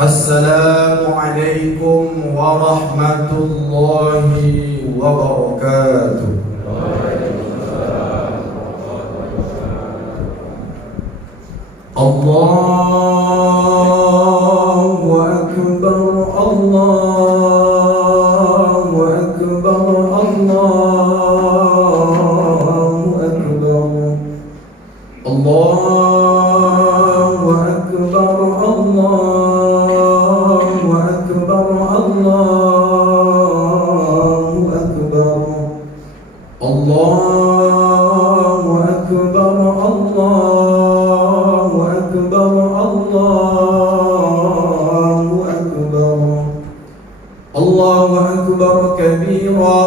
Assalamualaikum warahmatullahi wabarakatuh. Allahu Akbar, Allahu Akbar, Allahu Akbar, Allahu Akbar, Allahu Akbar, Allahu Akbar, Allahu Akbar, Allahu Akbar, Allahu Akbar, Allahu Akbar kabira,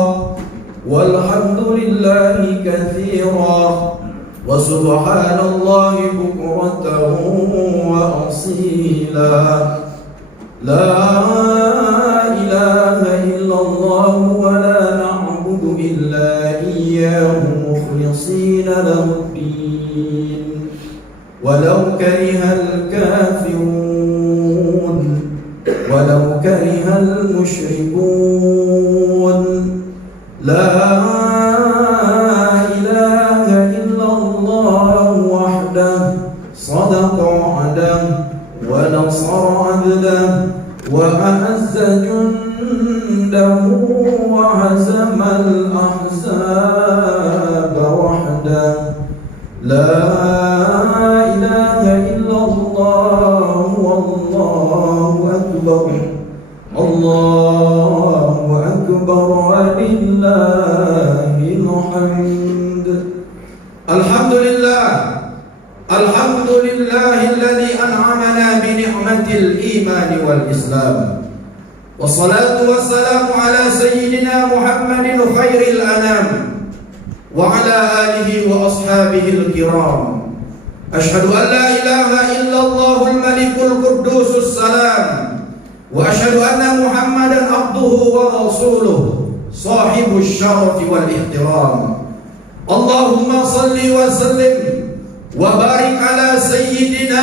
walhamdulillahi katsira, wa subhanallahi bukratan wa asila. La ilaha illallah wa la na'budu illa iyyahu mukhlishina lahu-d-din walau karihal kafirun walau karihal musyrikun. La ilaha illallah wahdahu sadaqa 'abdahu wa nasara 'abdahu wa a'azza jundahu wa hazama al-ahzaba wahdahu. La ilaha illallah wallahu akbar, Allahu akbar walillahil hamd. Alhamdulillah, alhamdulillahilladzi an'amana bi ni'matil iman wal islam. Wassalatu wassalamu ala sayyidina Muhammadin khairil anam wa ala alihi wa ashabihil kiram. Ashhadu an la ilaha illallahul malikul quddusus salam wa ashhadu anna Muhammadan abduhu wa rasuluhu sahibus syarafi wal ihtiram. Allahumma salli wa sallim wa barik ala sayyidina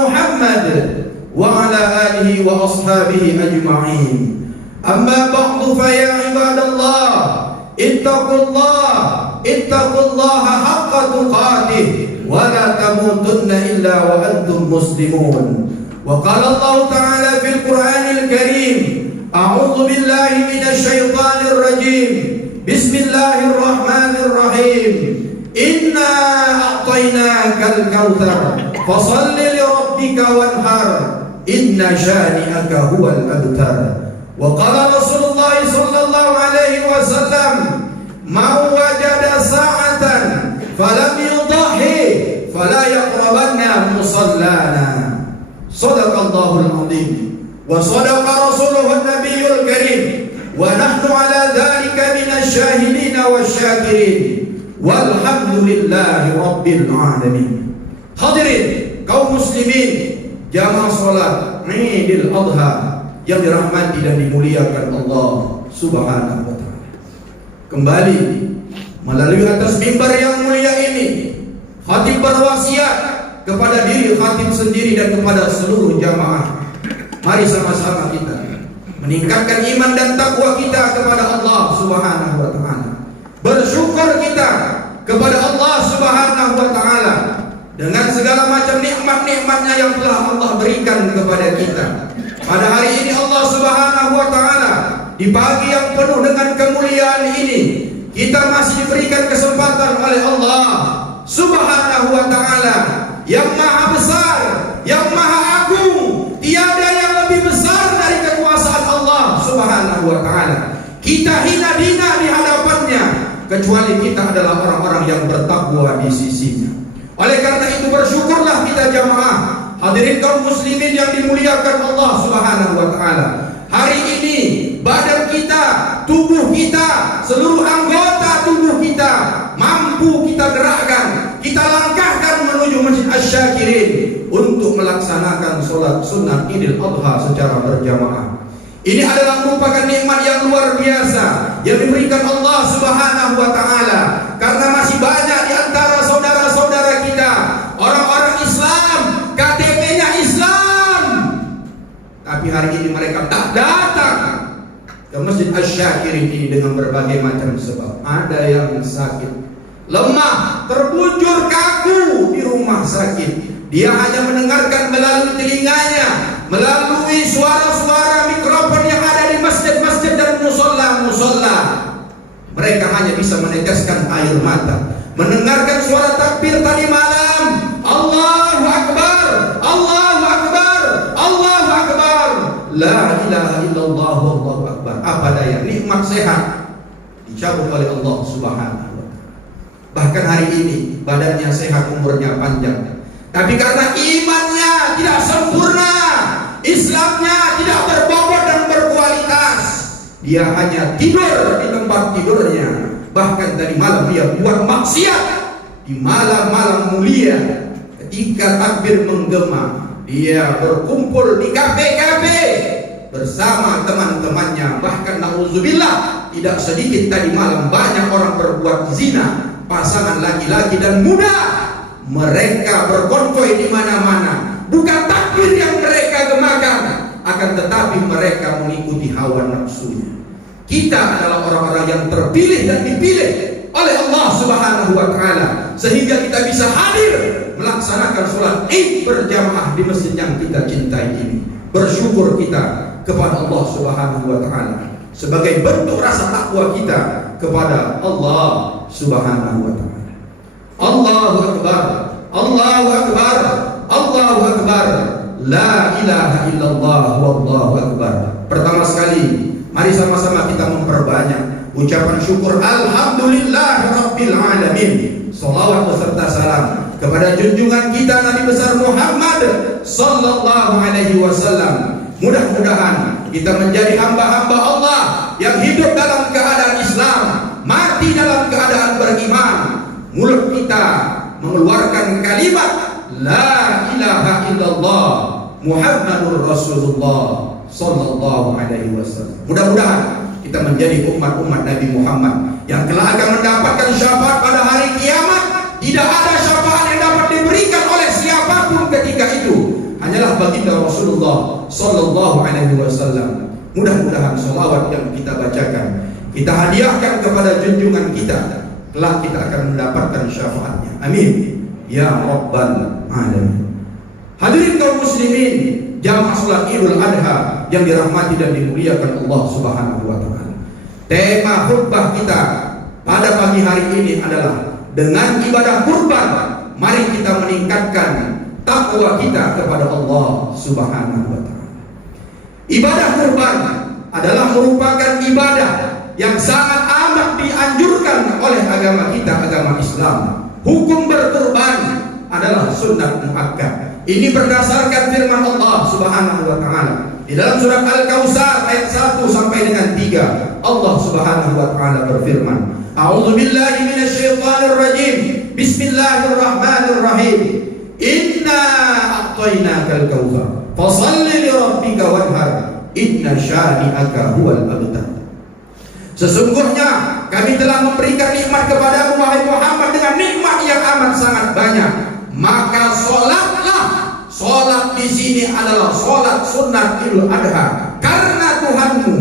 Muhammad wa ala alihi wa ashabihi ajma'in. Amma ba'du fa ya ibadallah, ittaqullaha haqqa tuqatih wa la tamutunna illa wa antum muslimun. Wa qala Allah ta'ala fil Qur'anil Karim, a'udzu billahi minasy syaithanir rajim. Bismillahirrahmanirrahim. Inna a'tainakal kautsar fashalli li rabbika wanhar inna syani'aka huwal abtar. Wa qala Rasulullah sallallahu alaihi wasallam, man wajada sa'atan falam yudhi fala yaqrabanna musallana. Shadaqallahul azim wa shadaqa rasuluhun nabiyyul karim wa nahnu ala dzalika minasy syahidin wasyakirin. Walhamdulillahi rabbil alamin. Hadirin kaum muslimin, jamaah salat Idul Adha yang dirahmati dan dimuliakan Allah Subhanahu wa taala. Kembali melalui atas mimbar yang mulia ini, khatib berwasiat kepada diri khatib sendiri dan kepada seluruh jamaah. Mari sama-sama kita meningkatkan iman dan takwa kita kepada Allah Subhanahu wa taala. Bersyukur kita kepada Allah Subhanahu wa taala dengan segala macam nikmat-nikmatnya yang telah Allah berikan kepada kita. Pada hari ini Allah Subhanahu wa taala, di pagi yang penuh dengan kemuliaan ini, kita masih diberikan kesempatan oleh Allah Subhanahu wa taala yang maha besar, yang maha agung. Tiada yang lebih besar dari kekuasaan Allah Subhanahu wa taala. Kita hina-hina di hadapannya, kecuali kita adalah orang-orang yang bertakwa di sisinya. Oleh karena itu bersyukurlah kita jamaah, hadirin kaum muslimin yang dimuliakan Allah Subhanahu wa taala. Hari ini badan kita, tubuh kita, seluruh anggota tubuh kita mampu kita gerakkan, kita langkahkan menuju Masjid Asy-Syakirin untuk melaksanakan sholat sunnah Idul Adha secara berjamaah. Ini adalah merupakan nikmat yang luar biasa yang diberikan Allah Subhanahu wa taala, karena masih banyak di antara saudara-saudara kita orang-orang Islam, KTP-nya Islam, hari ini mereka tak datang ke Masjid Asy-Syakirin ini dengan berbagai macam sebab. Ada yang sakit, lemah, terbujur kaku di rumah sakit. Dia hanya mendengarkan melalui telinganya, melalui suara-suara mikrofon yang ada di masjid-masjid dan musola-musola. Mereka hanya bisa meneteskan air mata, mendengarkan suara takbir tadi malam. Allahu Akbar, Allahu Akbar, Allahu Akbar, la ilaha illallah, Allahu Akbar. Apa daya, nikmat sehat dicabut oleh Allah Subhanahu wa ta'ala. Bahkan hari ini badannya sehat, umurnya panjang, tapi karena imannya tidak sempurna, Islamnya tidak berbobot dan berkualitas, dia hanya tidur di tempat tidurnya. Bahkan tadi malam dia buat maksiat di malam-malam mulia. Ketika takbir menggema, dia berkumpul di kafe-kafe bersama teman-temannya. Bahkan na'udzubillah, tidak sedikit tadi malam banyak orang berbuat zina, pasangan laki-laki dan muda. Mereka berkonvoy di mana-mana. Bukan takbir yang mereka gemakan, akan tetapi mereka mengikuti hawa nafsunya. Kita adalah orang-orang yang terpilih dan dipilih oleh Allah Subhanahu wa ta'ala, sehingga kita bisa hadir melaksanakan sholat Id berjamaah di masjid yang kita cintai ini. Bersyukur kita kepada Allah Subhanahu wa ta'ala sebagai bentuk rasa takwa kita kepada Allah Subhanahu wa ta'ala. Allahu Akbar, Allahu Akbar, Allahu Akbar, la ilaha illallah, wallahu akbar. Pertama sekali, mari sama-sama kita memperbanyak ucapan syukur alhamdulillah rabbil alamin. Salawat beserta salam kepada junjungan kita Nabi besar Muhammad sallallahu alaihi wasallam. Mudah-mudahan kita menjadi hamba-hamba Allah yang hidup dalam keadaan Islam, mati dalam keadaan beriman. Mulut kita mengeluarkan kalimat la ilaha illallah Muhammadur Rasulullah sallallahu alaihi wasallam. Mudah-mudahan kita menjadi umat-umat Nabi Muhammad yang kelak akan mendapatkan syafaat pada hari kiamat. Tidak ada syafaat yang dapat diberikan oleh siapapun ketika itu, hanyalah baginda Rasulullah sallallahu alaihi wasallam. Mudah-mudahan salawat yang kita bacakan kita hadiahkan kepada junjungan kita, kelak kita akan mendapatkan syafaatnya. Amin ya rabbal alamin. Hadirin kaum muslimin, jamaah salat Idul Adha yang dirahmati dan dimuliakan Allah Subhanahu wa taala. Tema khutbah kita pada pagi hari ini adalah dengan ibadah kurban, mari kita meningkatkan takwa kita kepada Allah Subhanahu wa taala. Ibadah kurban adalah merupakan ibadah yang sangat amat dianjurkan oleh agama kita, agama Islam. Hukum berkurban adalah sunnah muakkad. Ini berdasarkan firman Allah Subhanahu wa taala di dalam surat Al-Kautsar ayat 1 sampai dengan 3. Allah Subhanahu wa taala berfirman, A'udzubillahi minasyaitonir rajim. Bismillahirrahmanirrahim. Inna a'tainakal kautsar fashalli li rabbika wanhar. Inna syani'aka huwal abtar. Sesungguhnya kami telah memberikan nikmat kepadamu wahai Muhammad dengan nikmat yang amat sangat banyak. Maka sholatlah. Sholat di sini adalah sholat sunnat Idul Adha karena Tuhanmu.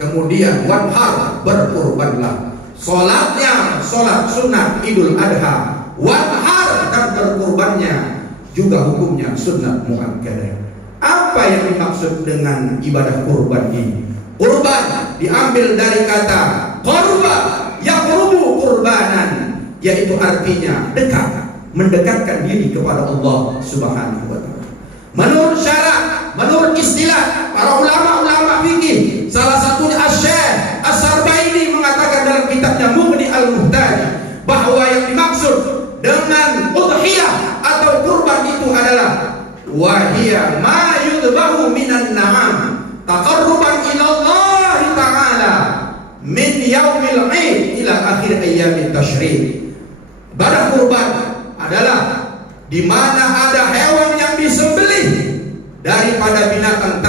Kemudian wanhar, berkurbanlah. Sholatnya sholat sunnat Idul Adha, wanhar dan berkurbannya juga hukumnya sunnat muakkadah. Apa yang dimaksud dengan ibadah kurban ini? Kurban diambil dari kata qurba, yaqrubu qurbanan, yaitu artinya dekat, mendekatkan diri kepada Allah Subhanahu wa taala. Menurut syarat, menurut istilah para ulama-ulama fikih, salah satunya Asy-Syaikh As-Sarbaini mengatakan dalam kitabnya Mughni Al-Muhtaj bahwa yang dimaksud dengan udhiyah atau kurban itu adalah wahiya ma yudbahu minan na'am taqarruban ila Allah ta'ala min yaumil 'id ila akhir ayyamit tasyrik. Ibadah kurban adalah di mana ada hewan yang disembelih daripada binatang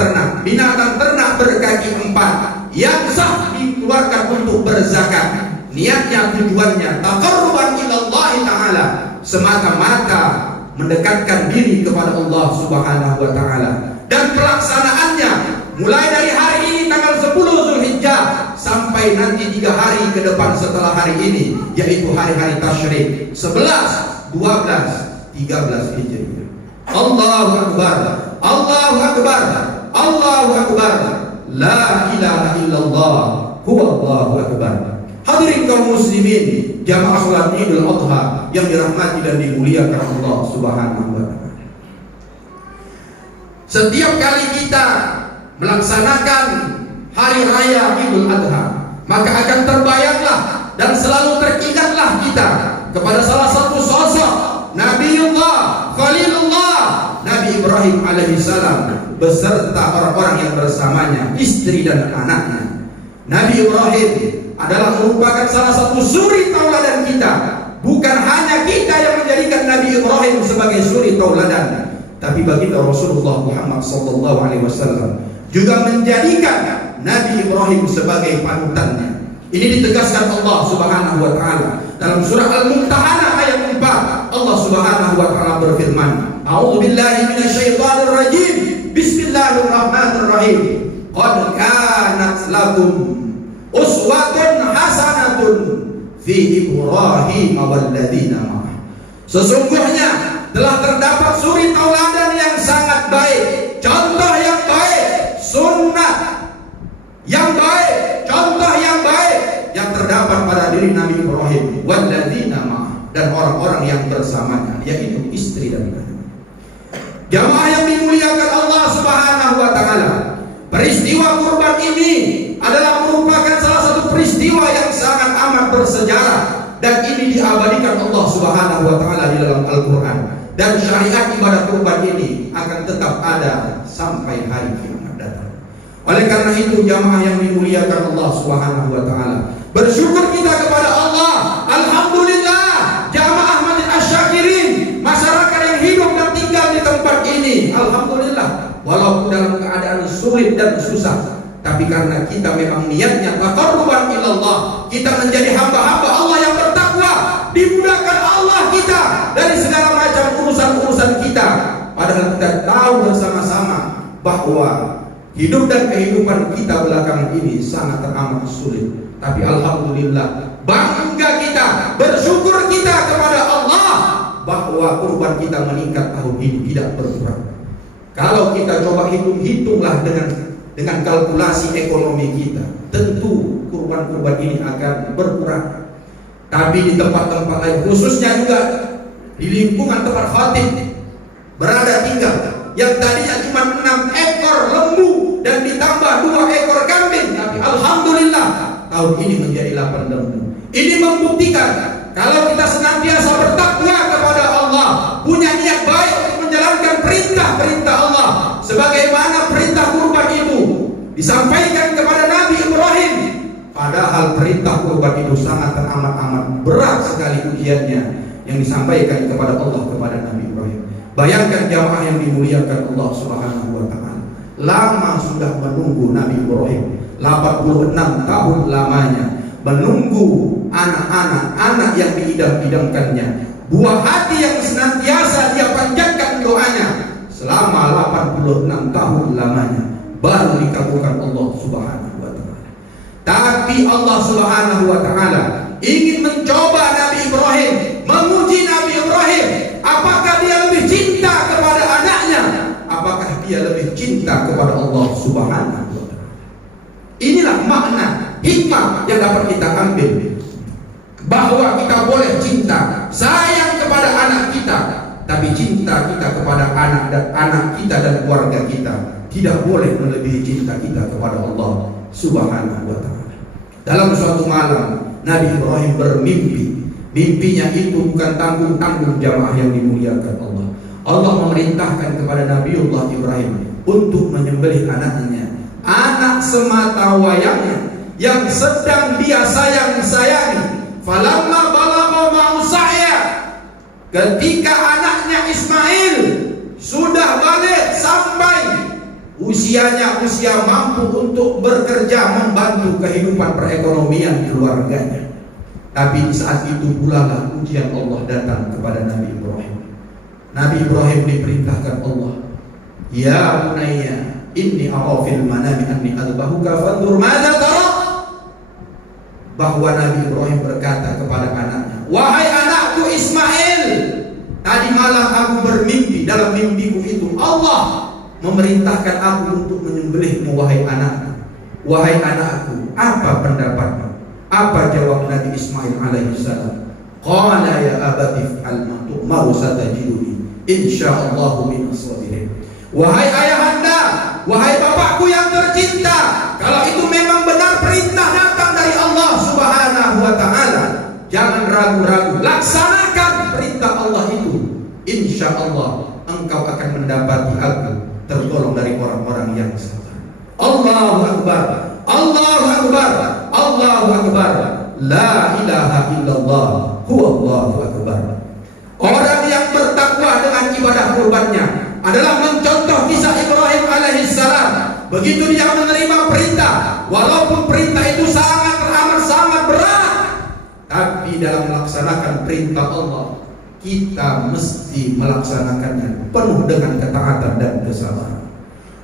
ternak berkaki 4 yang sah dikeluarkan untuk berzakat. Niatnya, tujuannya taqarruban ila Allah ta'ala, semata-mata mendekatkan diri kepada Allah Subhanahu wa taala, dan pelaksanaannya mulai dari hari ini tanggal 10 Zulhijjah sampai nanti 3 hari ke depan setelah hari ini, yaitu hari-hari tasyrik 11, 12, 13 Hijriah. Allahu Akbar, Allahu Akbar, Allahu Akbar, la ilaha illallah, huwallahu akbar. Hadirin kaum muslimin, jamaah salat Idul Adha yang dirahmati dan dimuliakan Allah Subhanahu wa taala. Setiap kali kita melaksanakan hari raya Idul Adha, maka akan terbayanglah dan selalu teringatlah kita kepada salah satu sosok Nabiullah Khalilullah, Nabi Ibrahim alaihissalam beserta orang-orang yang bersamanya, istri dan anaknya. Nabi Ibrahim adalah merupakan salah satu suri tauladan kita. Bukan hanya kita yang menjadikan Nabi Ibrahim sebagai suri tauladan, tapi baginda Rasulullah Muhammad SAW juga menjadikan Nabi Ibrahim sebagai panutannya. Ini ditegaskan Allah Subhanahu wa taala dalam surah Al-Mumtahanah ayat 4. Allah Subhanahu wa taala berfirman, A'udzu billahi minasyaitonir rajim. Bismillahirrahmanirrahim. Qad kanat lakum uswatun hasanatun fi Ibrahim walladzina ma'ah. Sesungguhnya telah terdapat suri tauladan yang sangat baik, contoh yang baik, sunnah yang baik, contoh yang baik yang terdapat pada diri Nabi Ibrahim walladzina ma'ah, dan orang-orang yang bersamanya, yaitu istri dan anak. Jamaah yang dimuliakan Allah Subhanahu wa taala, peristiwa kurban ini adalah merupakan salah satu peristiwa yang sangat amat bersejarah, dan ini diabadikan Allah Subhanahu wa taala di dalam Al-Qur'an, dan syariat ibadah kurban ini akan tetap ada sampai hari kiamat datang. Oleh karena itu jamaah yang dimuliakan Allah Subhanahu wa taala, bersyukur kita kepada Allah. Alhamdulillah, jamaah Masjid Asy-Syakirin, masyarakat yang hidup dan tinggal di tempat ini, alhamdulillah, walaupun dalam keadaan sulit dan susah, tapi karena kita memang niatnya taqarruban ilallah, kita menjadi hamba-hamba Allah yang bertakwa, dimudahkan Allah kita dari segala macam urusan-urusan kita. Padahal kita tahu bersama-sama bahwa hidup dan kehidupan kita belakangan ini sangat teramat sulit. Tapi alhamdulillah, bangga kita, bersyukur kita kepada Allah bahwa kurban kita meningkat tahun ini, tidak berkurang. Kalau kita coba hitunglah dengan kalkulasi ekonomi kita, tentu kurban-kurban ini akan berkurang. Tapi di tempat-tempat lain, khususnya juga di lingkungan tempat khatib berada tinggal, yang tadinya cuma 6 ekor lembu dan ditambah 2 ekor kambing, tapi alhamdulillah tahun ini menjadi 8 lembu. Ini membuktikan kalau kita senantiasa bertakwa kepada Allah, punya niat baik untuk menjalankan perintah-perintah Allah, sebagaimana perintah kurban itu disampaikan kepada Nabi Ibrahim. Padahal perintah kurban itu sangat amat berat sekali ujiannya yang disampaikan kepada Allah kepada Nabi Ibrahim. Bayangkan jamaah yang dimuliakan Allah Subhanahu wa taala, lama sudah menunggu Nabi Ibrahim, 86 tahun lamanya menunggu anak yang diidam-idamkannya, buah hati yang senantiasa dia panjatkan doanya selama 86 tahun lamanya, baru dikabulkan Allah Subhanahu wa taala. Tapi Allah Subhanahu wa taala ingin mencoba Nabi Ibrahim, menguji Nabi Ibrahim, apakah dia lebih cinta kepada anaknya, apakah dia lebih cinta kepada Allah Subhanahu wa taala. Inilah makna hikmah yang dapat kita ambil, bahwa kita boleh cinta, sayang kepada anak kita, tapi cinta kita kepada anak kita dan keluarga kita tidak boleh melebihi cinta kita kepada Allah Subhanahu wa taala. Dalam suatu malam Nabi Ibrahim bermimpi. Mimpinya itu bukan tanggung-tanggung jamaah yang dimuliakan Allah. Allah memerintahkan kepada Nabiullah Ibrahim untuk menyembelih anaknya, anak semata wayangnya yang sedang dia sayangi. Falamma balagha ma'u sa'ya, ketika anaknya Ismail sudah balik sampai usianya usia mampu untuk bekerja membantu kehidupan perekonomian keluarganya. Tapi di saat itu pula lah ujian Allah datang kepada Nabi Ibrahim. Nabi Ibrahim diperintahkan Allah, ya bunayya inni ara fil manami anni adbahuka fanzur madza tara. Bahwa Nabi Ibrahim berkata kepada anaknya, wahai anakku Ismail, tadi malam aku bermimpi, dalam mimpiku itu Allah memerintahkan aku untuk menyembelihmu wahai anakku. Wahai anakku, apa pendapatmu? Apa jawab Nabi Ismail alaihissalam? Qala ya abati fa'al ma tu'maru satajiduni insyaallah minas sabirin. Wahai ayahanda, wahai bapakku yang tercinta, kalau itu memang benar perintah datang dari Allah Subhanahu wa taala, jangan ragu-ragu, laksanakan perintah Allah itu. Insyaallah engkau akan mendapati aku tergolong dari orang-orang yang sabar. Allahu akbar, Allahu akbar, Allahu akbar. La ilaha illallah, huwallahu akbar. Orang yang bertakwa dengan ibadah kurbannya adalah mencontoh kisah Ibrahim alaihissalam. Begitu dia menerima perintah, walaupun perintah itu sangat teramat sangat berat, tapi dalam melaksanakan perintah Allah, kita mesti melaksanakannya penuh dengan ketaatan dan kesabaran.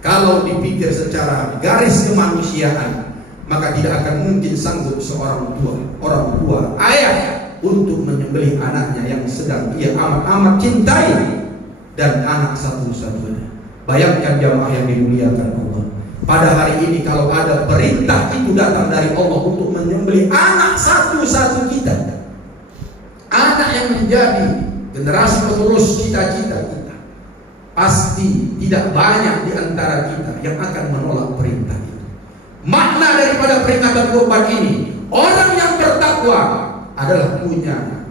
Kalau dipikir secara garis kemanusiaan, maka tidak akan mungkin sanggup seorang orang tua, ayah, untuk menyembelih anaknya yang sedang ia amat-amat cintai dan anak satu-satunya. Bayangkan jamaah yang dimuliakan Allah, pada hari ini kalau ada perintah itu datang dari Allah untuk menyembelih anak satu-satu kita, anak yang menjadi generasi penerus cita-cita kita, pasti tidak banyak di antara kita yang akan menolak perintah itu. Makna daripada peringatan kurban ini, orang yang bertakwa adalah punya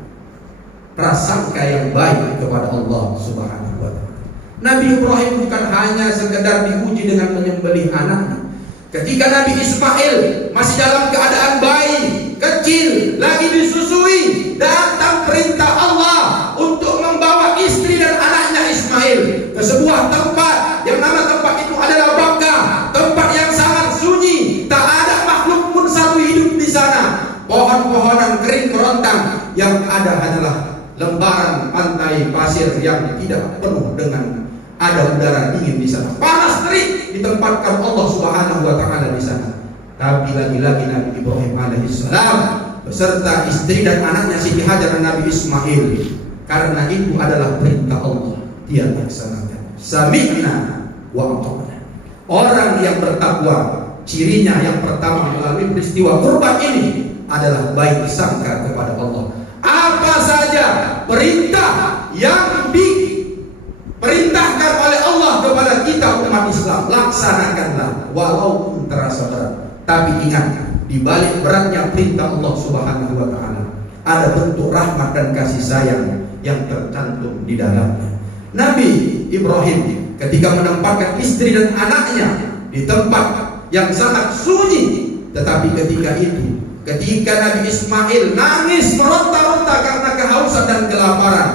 prasangka yang baik kepada Allah Subhanahu wa taala. Nabi Ibrahim bukan hanya sekedar diuji dengan menyembelih anaknya. Ketika Nabi Ismail masih dalam keadaan bayi, kecil, lagi disusui, datang perintah Allah untuk membawa istri dan anaknya Ismail ke sebuah tempat yang nama tempat itu adalah Bakkah, tempat yang sangat sunyi, tak ada makhluk pun satu hidup di sana. Pohon-pohonan kering kerontang, yang ada adalah lembaran pantai pasir yang tidak penuh dengan ada udara dingin di sana. Panas terik ditempatkan Allah Subhanahu wa taala di sana. Tapi lagi-lagi Nabi Ibrahim alaihissalam beserta istri dan anaknya Siti Hajar dan Nabi Ismail, karena itu adalah perintah Allah, dia laksanakan. Sami'na wa ata'na. Orang yang bertakwa, cirinya yang pertama melalui peristiwa kurban ini adalah baik sangka kepada Allah. Apa saja perintah yang diperintahkan oleh Allah kepada kita umat Islam, laksanakanlah walaupun terasa berat. Tapi ingat, di balik beratnya perintah Allah Subhanahu wa taala ada bentuk rahmat dan kasih sayang yang tercantum di dalamnya. Nabi Ibrahim ketika menempatkan istri dan anaknya di tempat yang sangat sunyi, tetapi ketika Nabi Ismail nangis meronta-ronta karena kehausan dan kelaparan,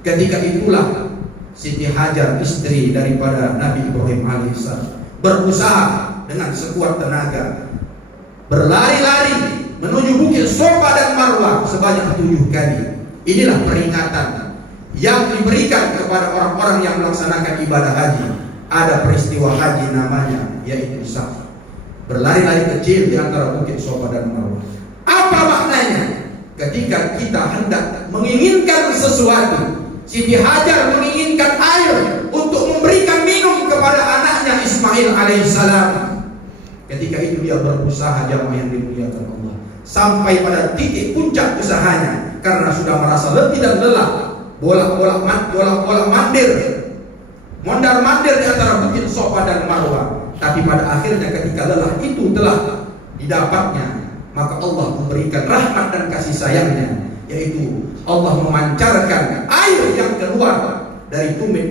ketika itulah Siti Hajar, istri daripada Nabi Ibrahim alaihissalam, berusaha dengan sekuat tenaga berlari-lari menuju bukit Sofa dan Marwah sebanyak 7 kali. Inilah peringatan yang diberikan kepada orang-orang yang melaksanakan ibadah haji. Ada peristiwa haji namanya, yaitu Sa'i, berlari-lari kecil di antara bukit Sofa dan Marwah. Apa maknanya? Ketika kita hendak menginginkan sesuatu, Siti Hajar menginginkan air untuk memberikan minum kepada anaknya Ismail alaihissalam. Ketika itu dia berusaha, jamaah yang dimuliakan Allah, sampai pada titik puncak usahanya karena sudah merasa letih dan lelah, bolak-balik mandir, mondar-mandir di antara bukit Sofa dan Marwah. Tapi pada akhirnya ketika lelah itu telah didapatnya, maka Allah memberikan rahmat dan kasih sayangnya, yaitu Allah memancarkan air yang keluar dari tumit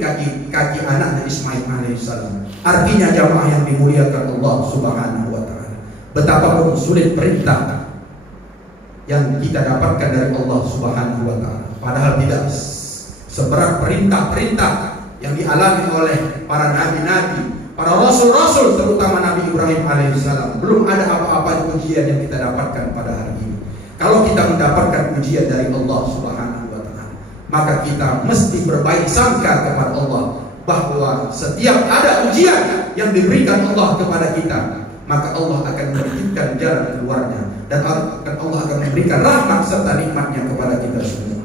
kaki anaknya Ismail alaihissalam. Artinya jamaah yang dimuliakan Allah Subhanahu wa taala, betapapun sulit perintah yang kita dapatkan dari Allah Subhanahu wa taala, padahal tidak seberat perintah-perintah yang dialami oleh para nabi-nabi, para rasul-rasul, terutama Nabi Ibrahim alaihissalam. Belum ada apa-apa ujian yang kita dapatkan pada hari ini. Kalau kita mendapatkan ujian dari Allah Subhanahu wa taala, maka kita mesti berbaik sangka kepada Allah bahwa setiap ada ujian yang diberikan Allah kepada kita, maka Allah akan memberikan jalan keluarnya, dan Allah akan memberikan rahmat serta nikmatnya kepada kita semua.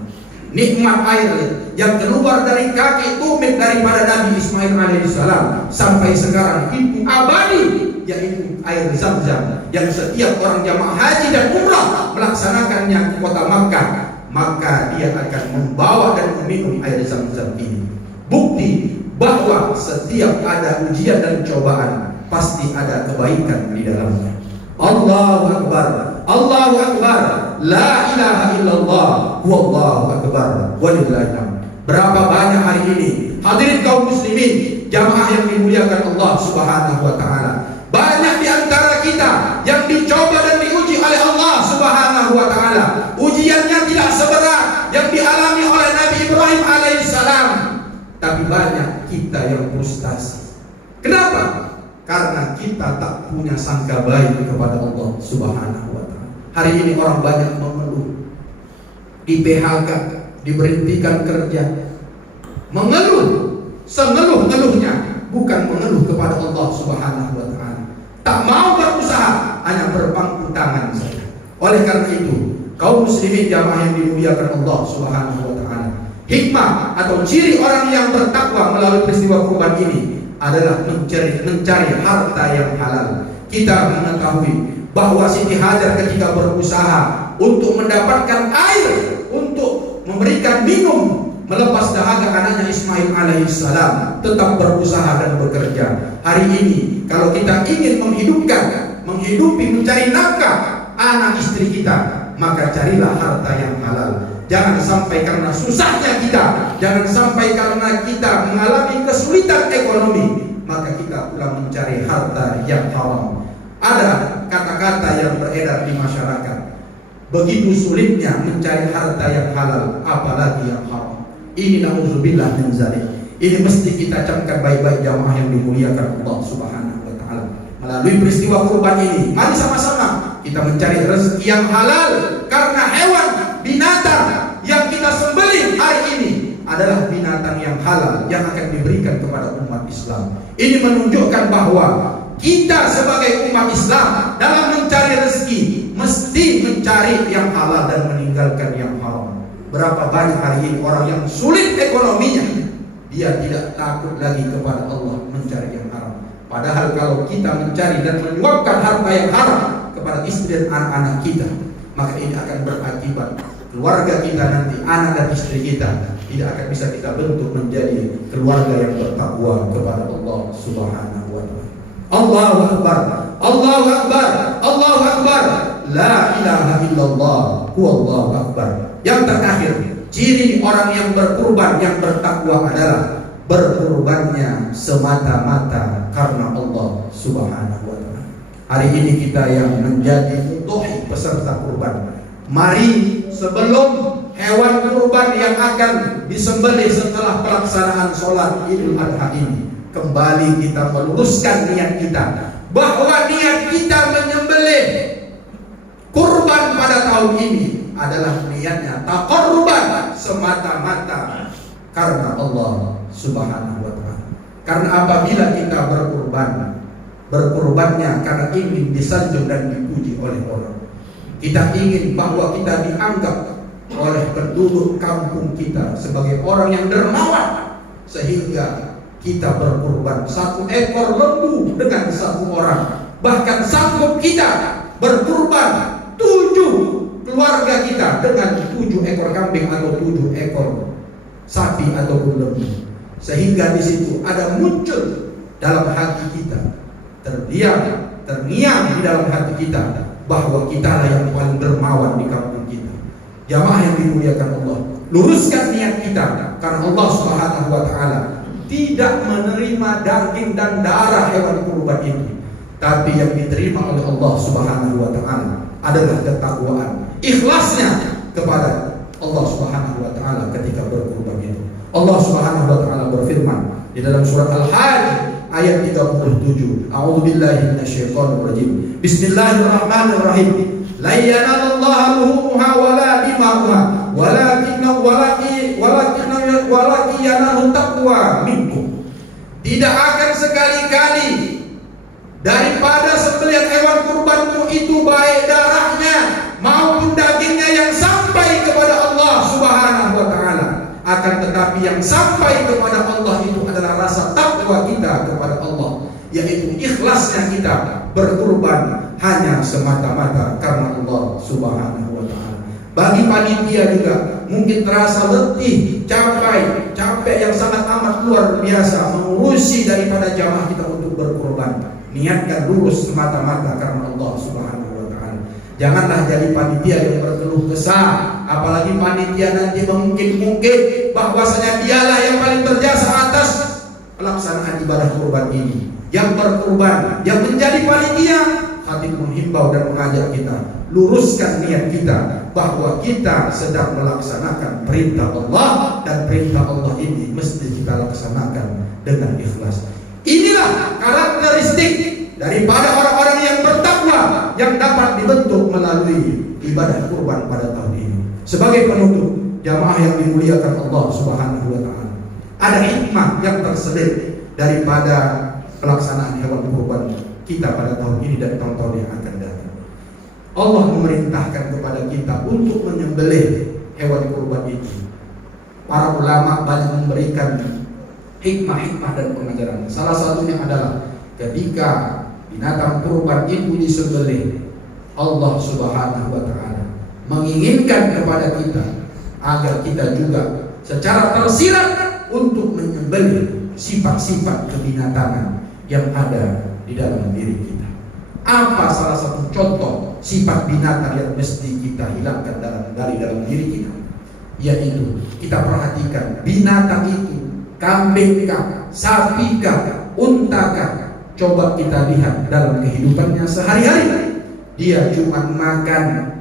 Nikmat air yang keluar dari kaki tumit daripada Nabi Ismail alaihissalam sampai sekarang itu abadi, yaitu air Zam-Zam yang setiap orang jamaah haji dan umrah melaksanakannya ke kota Makkah, maka dia akan membawa dan meminum air Zam-Zam ini. Bukti bahwa setiap ada ujian dan cobaan pasti ada kebaikan di dalamnya. Allahu Akbar, Allahu Akbar, la ilaha illallah, wallahu akbar, walillahil hamd. Berapa banyak hari ini hadirin kaum muslimin, jamaah yang dimuliakan Allah Subhanahu wa taala, banyak di antara kita yang dicoba dan diuji oleh Allah Subhanahu wa taala. Ujiannya tidak seberat yang dialami oleh Nabi Ibrahim alaihissalam, tapi banyak kita yang frustasi. Kenapa? Karena kita tak punya sangka baik kepada Allah Subhanahu wa taala. Hari ini orang banyak mengeluh, di PHK, diberhentikan kerja, mengeluh sengeluh-ngeluhnya, bukan mengeluh kepada Allah Subhanahu wa taala. Tak mau berusaha, hanya berpangku tangan saja. Oleh karena itu, kaum muslimin jamaah yang dimuliakan Allah Subhanahu wa taala, hikmah atau ciri orang yang bertakwa melalui peristiwa kurban ini adalah mencari harta yang halal. Kita mengetahui bahwa Siti Hajar ketika berusaha untuk mendapatkan air untuk memberikan minum melepas dahaga anaknya Ismail alaihissalam, tetap berusaha dan bekerja. Hari ini kalau kita ingin menghidupi, mencari nafkah anak istri kita, maka carilah harta yang halal. Jangan sampai karena susahnya kita, jangan sampai karena kita mengalami kesulitan ekonomi, maka kita pula mencari harta yang haram. Ada kata-kata yang beredar di masyarakat, begitu sulitnya mencari harta yang halal, apalagi yang haram. Ini na'udzubillah min zalik. Ini mesti kita camkan baik-baik jamaah yang dimuliakan Allah Subhanahu wa taala. Melalui peristiwa kurban ini, mari sama-sama kita mencari rezeki yang halal, karena hewan binatang yang kita sembelih hari ini adalah binatang yang halal yang akan diberikan kepada umat Islam. Ini menunjukkan bahwa kita sebagai umat Islam dalam mencari rezeki mesti mencari yang halal dan meninggalkan yang haram. Berapa banyak hari ini orang yang sulit ekonominya, dia tidak takut lagi kepada Allah mencari yang haram. Padahal kalau kita mencari dan menyuapkan harta yang haram kepada istri dan anak-anak kita, maka ini akan berakibat keluarga kita nanti, anak dan istri kita tidak akan bisa kita bentuk menjadi keluarga yang bertakwa kepada Allah Subhanahu wa taala. Allahu Akbar, Allahu Akbar, Allahu Akbar, la ilaha illallah, huwallahu akbar. Yang terakhir, ciri orang yang berkurban, yang bertakwa adalah berkurbannya semata-mata karena Allah Subhanahu wa taala. Hari ini kita yang menjadi mudhohi peserta kurban, mari sebelum hewan kurban yang akan disembelih setelah pelaksanaan sholat Idul Adha ini, kembali kita meluruskan niat kita, bahwa niat kita menyembelih kurban pada tahun ini adalah niatnya taqarruban semata-mata karena Allah Subhanahu wa taala. Karena apabila kita berkurbannya karena ingin disanjung dan dipuji oleh orang, kita ingin bahwa kita dianggap oleh penduduk kampung kita sebagai orang yang dermawan, sehingga kita berkurban 1 ekor lembu dengan 1 orang. Bahkan sanggup kita berkurban 7 keluarga kita dengan 7 ekor kambing atau 7 ekor sapi ataupun lembu. Sehingga di situ ada muncul dalam hati kita, terngiang di dalam hati kita bahwa kita lah yang paling dermawan di kampung kita. Jamaah yang dimuliakan Allah, luruskan niat kita, karena Allah Subhanahu wa taala tidak menerima daging dan darah hewan kurban ini, tapi yang diterima oleh Allah Subhanahu wa taala adalah ketakwaan, ikhlasnya kepada Allah Subhanahu wa taala ketika berkurban itu. Allah Subhanahu wa taala berfirman di dalam surat Al-Hajj ayat 37, A'udzubillahi minasyaitonir rajim. Bismillahirrahmanirrahim. La yanalallaha luhumuha wala dima'uha walakin yanalu taqwa minkum. tidak akan sekali-kali daripada sembelihan hewan kurbanmu itu, baik darahnya maupun dagingnya, yang sampai kepada Allah Subhanahu wa ta'ala. Akan tetapi yang sampai kepada Allah itu adalah rasa takwa kita kepada Allah, yaitu ikhlasnya kita berkurban hanya semata-mata karena Allah Subhanahu wa ta'ala. Bagi panitia juga mungkin terasa letih, capek yang sangat amat luar biasa mengurusi daripada jamaah kita untuk berkurban. Niatkan lurus semata-mata karena Allah Subhanahu wa ta'ala. Janganlah jadi panitia yang berkeluh kesah, apalagi panitia nanti mungkin bahwasanya dialah yang paling berjasa atas pelaksanaan ibadah kurban ini. Yang berkurban, yang menjadi panitia, khatib menghimbau dan mengajak kita, luruskan niat kita bahwa kita sedang melaksanakan perintah Allah, dan perintah Allah ini mesti kita laksanakan dengan ikhlas. Inilah karakteristik daripada orang-orang yang bertakwa yang dapat dibentuk melalui ibadah kurban pada tahun ini. Sebagai penutup, jamaah yang dimuliakan Allah Subhanahu wa ta'ala, ada hikmah yang terselip daripada pelaksanaan hewan kurban kita pada tahun ini dan tahun-tahun yang akan datang. Allah memerintahkan kepada kita untuk menyembelih hewan kurban itu. Para ulama banyak memberikan hikmah-hikmah dan pengajaran. Salah satunya adalah ketika binatang kurban itu disembelih, Allah Subhanahu wa ta'ala menginginkan kepada kita agar kita juga secara tersirat untuk menyembelih sifat-sifat kebinatangan yang ada di dalam diri kita. Apa salah satu contoh sifat binatang yang mesti kita hilangkan dari dalam diri kita? Yaitu kita perhatikan binatang itu, kambing kah, sapi kah, unta kah, coba kita lihat dalam kehidupannya sehari-hari. Dia cuma makan,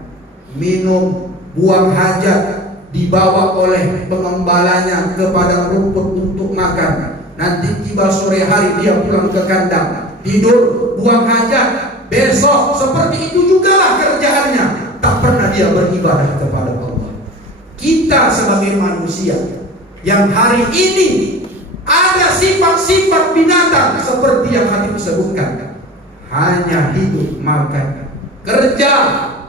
minum, buang hajat, dibawa oleh pengembalanya ke padang rumput untuk makan. Nanti tiba sore hari dia pulang ke kandang, tidur, buang hajat. Besok seperti itu jugalah kerjaannya. Tak pernah dia beribadah kepada Allah. Kita sebagai manusia yang hari ini ada sifat-sifat binatang seperti yang Khatib sebutkan, hanya hidup, makan, kerja,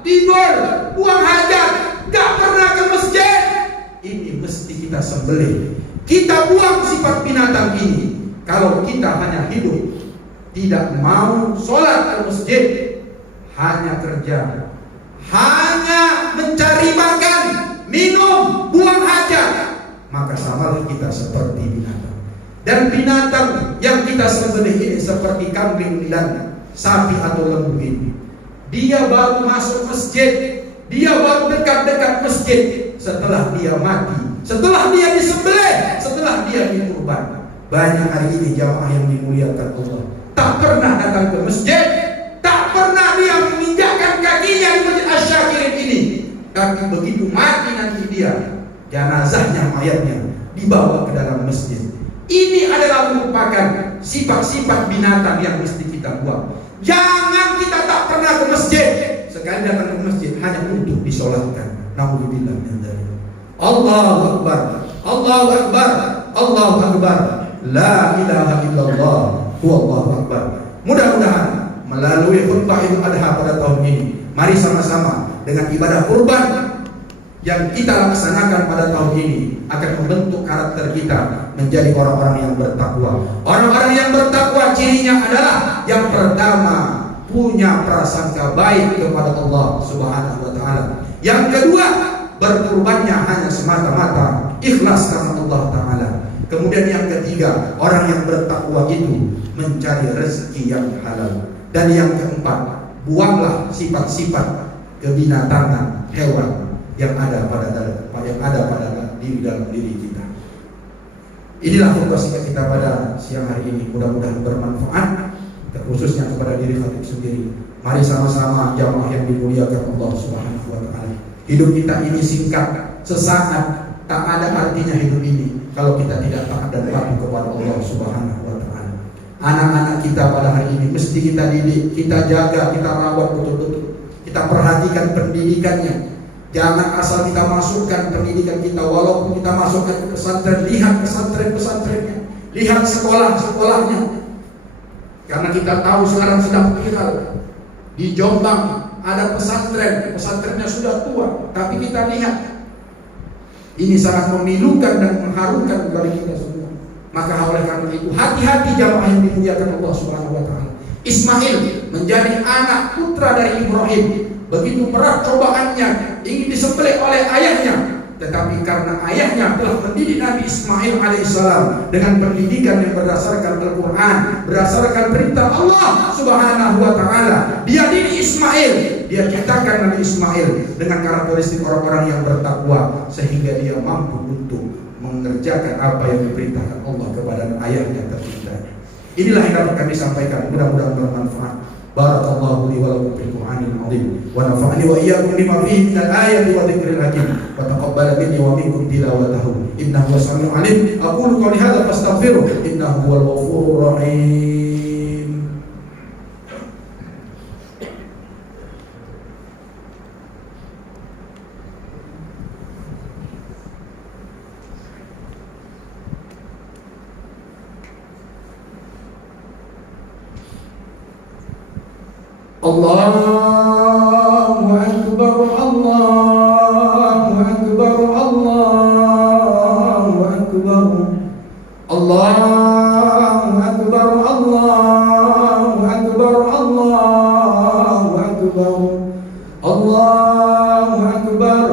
tidur, buang hajat, gak pernah ke masjid. Ini mesti kita sembelih. Kita buang sifat binatang ini. Kalau kita hanya hidup, tidak mau sholat ke masjid, hanya kerja, hanya mencari makan, minum, buang hajat, maka samalah kita seperti binatang. Dan binatang yang kita sembelih ini seperti kambing dan sapi atau lembu ini, dia baru masuk masjid, dia baru dekat-dekat masjid setelah dia mati, setelah dia disembelih, setelah dia dikurban. Banyak hari ini jamaah yang dimuliakan Allah tak pernah datang ke masjid, tak pernah dia menginjakkan kakinya di Masjid Asy-Syakirin ini. Tapi begitu mati nanti dia, jenazahnya, mayatnya dibawa ke dalam masjid. Ini adalah merupakan sifat-sifat binatang yang mesti kita buang. Jangan kita tak pernah ke masjid, sekali datang ke masjid hanya untuk disolatkan. Nauzubillah min dzalik. Allahu Akbar, Allahu Akbar, Allahu Akbar, la ilaha illallah, Allahu Akbar. Mudah-mudahan melalui khutbah Idul Adha pada tahun ini, mari sama-sama dengan ibadah kurban yang kita laksanakan pada tahun ini akan membentuk karakter kita menjadi orang-orang yang bertakwa. Orang-orang yang bertakwa cirinya adalah yang pertama, punya prasangka baik kepada Allah Subhanahu wa ta'ala. Yang kedua, berkurbannya hanya semata-mata ikhlas karena Allah ta'ala. Kemudian yang ketiga, orang yang bertakwa itu mencari rezeki yang halal. Dan yang keempat, buanglah sifat-sifat kebinatangan hewan yang ada pada dalam diri kita. Inilah khutbah singkat kita pada siang hari ini. Mudah-mudahan bermanfaat, khususnya kepada diri Khatib sendiri. Mari sama-sama jamaah yang dimuliakan Allah Subhanahu wa ta'ala. Hidup kita ini singkat, sesaat, tak ada artinya hidup ini kalau kita tidak taat dan patuh kepada Allah Subhanahu wa ta'ala. Anak-anak kita pada hari ini mesti kita didik, kita jaga, kita rawat betul-betul. Kita perhatikan pendidikannya. Jangan asal kita masukkan pendidikan kita, walaupun kita masukkan ke pesantren, lihat pesantren-pesantrennya. Lihat sekolah-sekolahnya. Karena kita tahu sekarang sedang viral di Jombang ada pesantren, pesantrennya sudah tua, tapi kita lihat ini sangat memilukan dan mengharukan bagi kita semua. Maka oleh karena itu hati-hati jamaah yang dimuliakan Allah Subhanahu wa taala. Ismail menjadi anak putra dari Ibrahim. Begitu berat cobaannya, ingin disembelih oleh ayahnya, tetapi karena ayahnya telah mendidik Nabi Ismail alaihissalam dengan pendidikan yang berdasarkan Al-Quran, berdasarkan perintah Allah Subhanahu wa taala, dia didik Ismail, dia ciptakan Nabi Ismail dengan karakteristik orang-orang yang bertakwa, sehingga dia mampu untuk mengerjakan apa yang diperintahkan Allah kepada ayahnya tercinta. Inilah yang dapat kami sampaikan, mudah-mudahan bermanfaat. Barakallahu li wa lakum fil Qur'anil 'azim wa nafa'ani wa iyyakum bima fihi minal ayati wa dzikril hakim wa taqabbal minni wa minkum tilawatahu innahu was-sami'ul 'alim. Aqulu qawli hadza fastaghfiruh innahu huwal ghafurur rahim. Allahu Akbar, Allahu Akbar, Allahu Akbar, Allahu Akbar, Allahu Akbar, Allahu Akbar, Allahu Akbar,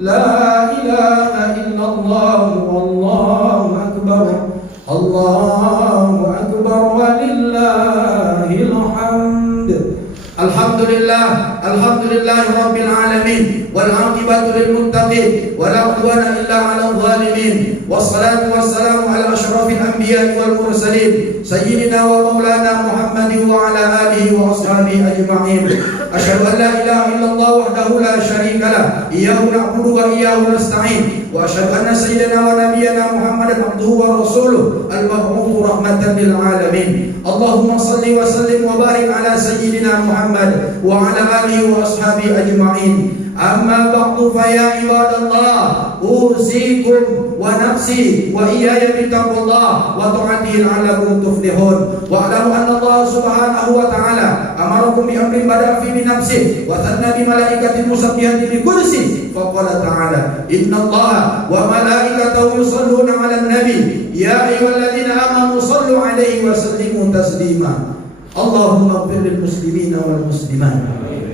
la ilaha illallah, Allahu Akbar, Allahu Akbar, walillahil hamd. Alhamdulillah, alhamdulillah rabbil alamin, wal aqibatu lil muttaqin, wa la udwana illa 'alal zalimin. Wassalatu wassalamu ala asyrafil anbiya'i wal mursalin, sayyidina wa maulana Muhammadin wa ala alihi wa ashabihi ajma'in. Asyhadu an la ilaha illallah wahdahu la syarika lah, iyyahu na'budu wa iyyahu nasta'in. Wa asyhadu anna sayyidina wa nabiyyana Muhammadan abduhu wa rasuluh, al-mab'uts rahmatan lil alamin. Allahumma salli wa sallim wa barik ala sayyidina Muhammad wa ala alihi wa ashabihi ajma'in. Amma ba'du fa ya ibadallah, usikum wa nafsi wa iyaya bittaqullah wa ta'atihi la'allakum tuflihun. Wa alamu anna Allah subhanahu wa ta'ala amarakum bi amrin bada'a fi min nafsihi wa thanna bi malaikatin musabbihati bi kursi. Faqala ta'ala inna Allah wa malaikatahu yusalluna 'alan nabi ya ayyuhalladzina amanu sallu 'alaihi wa sallimu taslima. Allahumma ighfir lil muslimina wal muslimat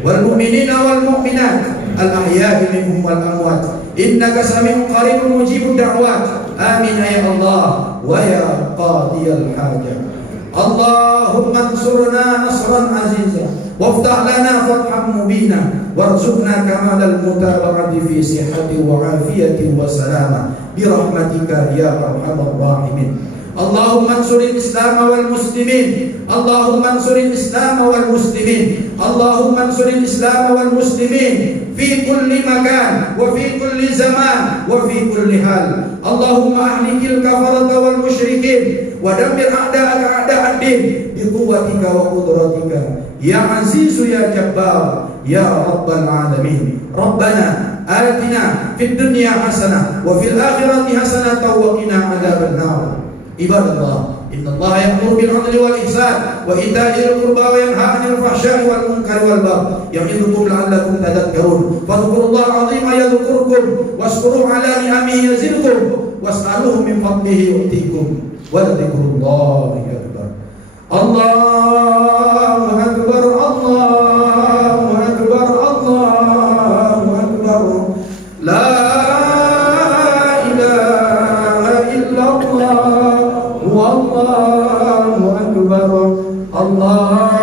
wal mu'minina wal mu'minat al-ahya'i minhum wal amwat innaka sami'un qaribun mujibud da'wat. Amin ya Allah wa ya qadiyal hajat. Allahumma ansurna nasran aziza waftah lana fathan mubina warzuqna kamalal mutaba'ati fi sihhati wa afiyati wa salama bi rahmatika ya arhamar rahimin. Allahumma ansuril Islam wal muslimin, Allahumma ansuril Islam wal muslimin, Allahumma ansuril Islam wal muslimin fi kulli makan wa fi kulli zaman wa fi kulli hal. Allahumma ahlikil kafarata wal musyrikin wa dammir a'da'aka a'da'ad din bi quwwatika wa qudratika ya azizu ya jabbar ya rabbal alamin. Rabbana atina fid dunya hasanah wa fil akhirati hasanah wa qina adzaban nar. Ibadallah, innallaha ya'muru bil 'adli wal ihsan wa ita'i dzil qurba wa yanha 'anil fahsya'i wal munkari wal baghi ya'idzukum la'allakum tadhakkarun. Fadhkurullaha 'azima yadhkurkum washkuru 'ala ni'amihi yazidkum was'aluhu min fadlihi yu'tikum wa ladhikrullahi akbar. Allahu akbar, Allahu akbar, Allahu akbar. La Allahu akbar, Allah